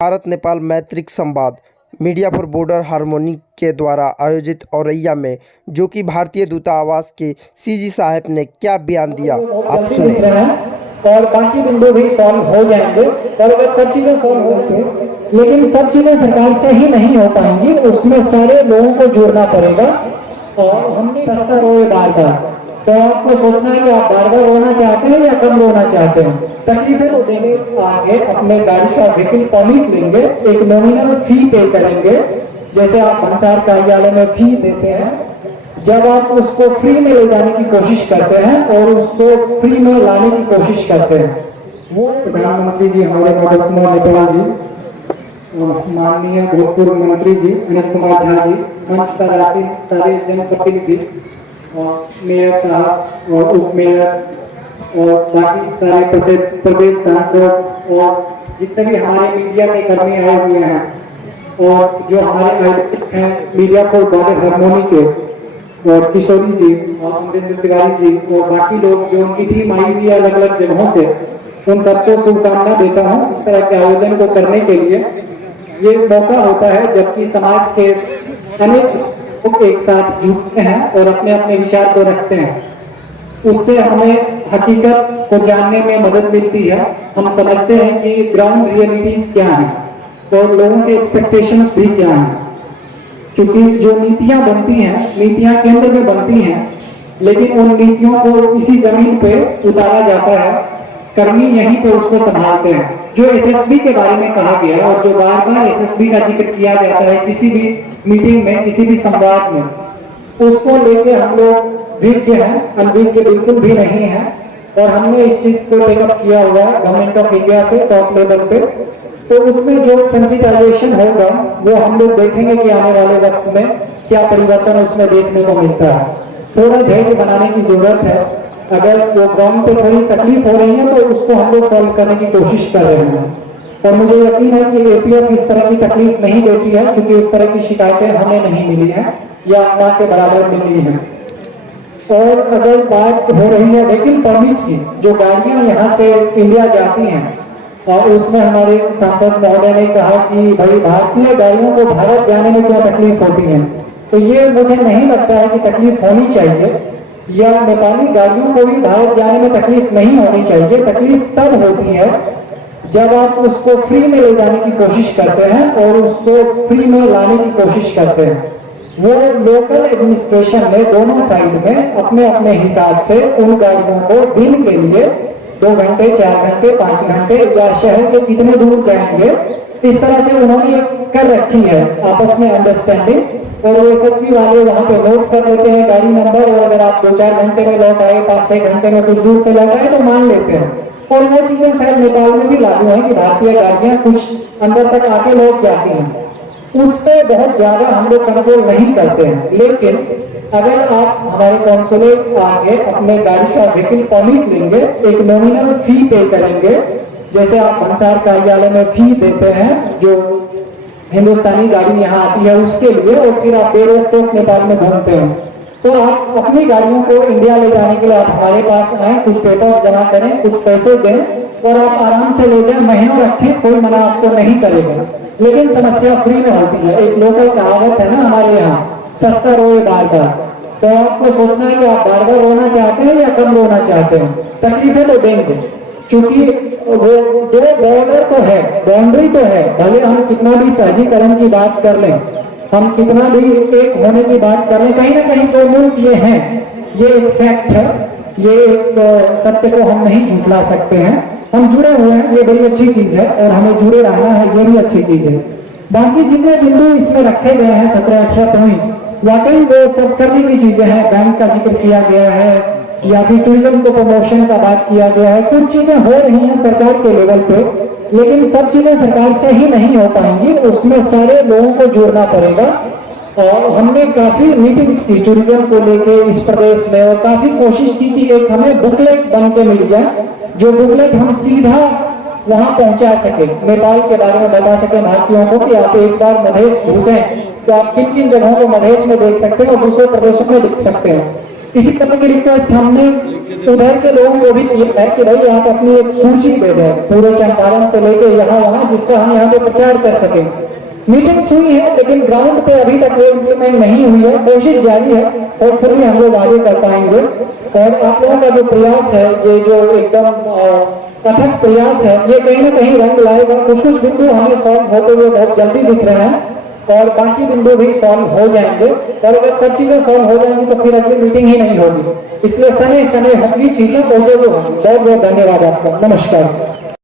भारत नेपाल मैत्रिक संवाद media for border harmony के द्वारा आयोजित औरैया में जो कि भारतीय दूतावास के सीजी साहब ने क्या बयान दिया, आप सुने। और बाकी बिंदु भी सॉल्व हो जाएंगे और अगर सब चीजें सॉल्व होंगे, लेकिन सब चीजें सरकार से ही नहीं हो पाएंगी, उसमें सारे लोगों को जोड़ना पड़ेगा। और हमने सस्ता रोए बार बार, तो आपको सोचना है कि आप बार बार रोना चाहते हैं या कम रोना चाहते हैं। तकलीफें तो देने आगे अपने गाड़ी का व्हीकल परमिट लेंगे, एक नॉमिनल फी पे करेंगे, जैसे आप भंसार कार्यालय में फी देते हैं। जब आप उसको फ्री में ले जाने की कोशिश करते हैं और उसको फ्री में लाने की कोशिश करते हैं, वो प्रधानमंत्री जी हमारे मदद कुमार नेपाल जी, माननीय भूतपूर्व मंत्री जी अनिल कुमार झा जी, मंच पर आसीन सारे जनप्रतिनिधि, मेयर साहब और उप मेयर और बाकी सारे प्रदेश सांसद और जितने भी हमारे मीडिया के कर्मी आए हुए हैं और जो हमारे आयोजक हैं मीडिया फॉर बॉर्डर हार्मोनी के, और किशोरी जी और अमरिंदर तिवारी जी और बाकी लोग जो उनकी टीम आई हुई है अलग अलग जगहों से, उन सबको शुभकामना देता हूँ इस तरह के आयोजन को करने के लिए। ये मौका होता है जबकि समाज के अनेक लोग एक साथ जुटते हैं और अपने अपने विचार को रखते हैं, उससे हमें हकीकत को जानने में मदद मिलती है। हम समझते हैं कि ग्राउंड रियलिटीज क्या है और लोगों के एक्सपेक्टेशंस भी क्या हैं, क्योंकि जो नीतियां बनती हैं, नीतियां केंद्र में बनती हैं, लेकिन उन नीतियों को इसी जमीन पे उतारा जाता है, कर्मी यहीं पे उसको संभालते हैं। जो एसएसबी के बारे में कहा गया और जो बार बार एसएसबी का जिक्र किया जाता है किसी भी मीटिंग में, किसी भी संवाद में, उसको लेके हम लोग विज्ञ हैं, अनविज्ञ बिल्कुल भी नहीं है। और हमने इस चीज को टेकअप किया हुआ है गवर्नमेंट ऑफ इंडिया से टॉप लेवल पे, तो उसमें जो सेंसिटाइजेशन होगा वो हम लोग देखेंगे कि आने वाले वक्त में क्या परिवर्तन उसमें देखने को मिलता है। थोड़ा धैर्य बनाने की जरूरत है। अगर वो ग्राउंड पे थोड़ी तकलीफ हो रही है तो उसको हम लोग सॉल्व करने की कोशिश कर रहे हैं, और मुझे यकीन है कि एपीएफ इस तरह की तकलीफ नहीं देती है, क्योंकि उस तरह की शिकायतें हमें नहीं मिली है या ना के बराबर मिली है। और अगर बात हो रही है व्हीकल परमिट की, जो गाड़ियां यहाँ से इंडिया जाती हैं, और उसमें हमारे सांसद महोदय ने कहा कि भाई भारतीय गाड़ियों को भारत जाने में क्या तकलीफ होती है, तो ये मुझे नहीं लगता है कि तकलीफ होनी चाहिए, या नेपाली गाड़ियों को भी भारत जाने में तकलीफ नहीं होनी चाहिए। तकलीफ तब होती है जब आप उसको फ्री में ले जाने की कोशिश करते हैं और उसको फ्री में लाने की कोशिश करते हैं। वो लोकल एडमिनिस्ट्रेशन में दोनों साइड में अपने अपने हिसाब से उन गाड़ियों को दिन के लिए 2 घंटे, 4 घंटे, 5 घंटे या शहर के कितने दूर जाएंगे, इस तरह से उन्होंने कर रखी है आपस में अंडरस्टैंडिंग। और वो एसएसबी वाले वहां पे नोट कर लेते हैं गाड़ी नंबर, और अगर आप 2-4 घंटे में लौट आए, 5-6 घंटे में कुछ दूर से लौट आए तो मान लेते हैं। और वो चीजें शायद नेपाल में भी लागू है कि भारतीय गाड़ियां कुछ अंदर तक आके लौट जाती हैं, उस पर बहुत ज्यादा हम लोग कंट्रोल नहीं करते हैं। लेकिन अगर आप हमारे कॉन्सुलेट आगे अपने गाड़ी का व्हीकल परमिट लेंगे, एक नॉमिनल फी पे करेंगे, जैसे आप भंसार कार्यालय में फी देते हैं जो हिंदुस्तानी गाड़ी यहाँ आती है उसके लिए, और फिर आप बेरोक नेपाल में घूमते हैं, तो आप अपनी गाड़ियों को इंडिया ले जाने के लिए आप हमारे पास आए, कुछ पेपर्स जमा करें, कुछ पैसे दें और आप आराम से ले जाएं, महीनों रखें, कोई मना आपको नहीं करेगा। लेकिन समस्या फ्री में होती है। एक लोकल कहावत है ना हमारे यहाँ, सस्ता रोए बार बार, तो आपको सोचना है कि आप बार बार रोना चाहते हैं या कम रोना चाहते हैं। तकलीफें तो देंगे, क्योंकि वो जो बॉर्डर तो है, बाउंड्री तो है, भले हम कितना भी सहजीकरण की बात कर लें, हम कितना भी एक होने की बात कर लें, कहीं ना कहीं तो मुल्क ये हैं, ये एक फैक्ट है, ये एक सत्य को हम नहीं झुठला सकते हैं। हम जुड़े हुए हैं, ये बड़ी अच्छी चीज है और हमें जुड़े रहना है, ये भी अच्छी चीज है। बाकी जितने बिंदु इसमें रखे गए हैं 17-18 पॉइंट, वाकई वो सब करने की चीजें हैं। बैंक का जिक्र किया गया है या फिर टूरिज्म को प्रमोशन का बात किया गया है, कुछ चीजें हो रही हैं सरकार के लेवल पे, लेकिन सब चीजें सरकार से ही नहीं हो पाएंगी, उसमें सारे लोगों को जोड़ना पड़ेगा। और हमने काफी मीटिंग्स की टूरिज्म को लेके इस प्रदेश में, और काफी कोशिश की कि एक हमें बुकलेट बन के मिल जाए, जो बुकलेट हम सीधा वहां पहुंचा सके, नेपाल के बारे में बता सके भारतीयों को कि आप एक बार मधेश घुसे तो आप किन किन जगहों को मधेश में देख सकते हैं और दूसरे प्रदेशों में देख सकते हैं। इसी तरह की रिक्वेस्ट हमने उधर के लोगों को भी किया है कि भाई आप अपनी एक सूची दे दें पूरे चंपारण से लेके यहाँ वहाँ, जिसका हम यहाँ पे प्रचार कर सकें। मीटिंग्स हुई है लेकिन ग्राउंड पे अभी तक वो इम्प्लीमेंट नहीं हुई है, कोशिश जारी है और फिर भी हम लोग आगे कर पाएंगे। और आप लोगों का जो प्रयास है, ये जो एकदम अथक प्रयास है, ये कहीं ना कहीं रंग लाएगा। कुछ कुछ बिंदु हमें सॉल्व होते हुए बहुत जल्दी दिख रहे हैं और बाकी बिंदु भी सॉल्व हो जाएंगे। और अगर सब चीजें सॉल्व हो जाएंगी तो फिर अगली मीटिंग ही नहीं होगी, इसलिए सने सने होंगी चीजें, और जो होंगी। बहुत बहुत धन्यवाद आपका। नमस्कार।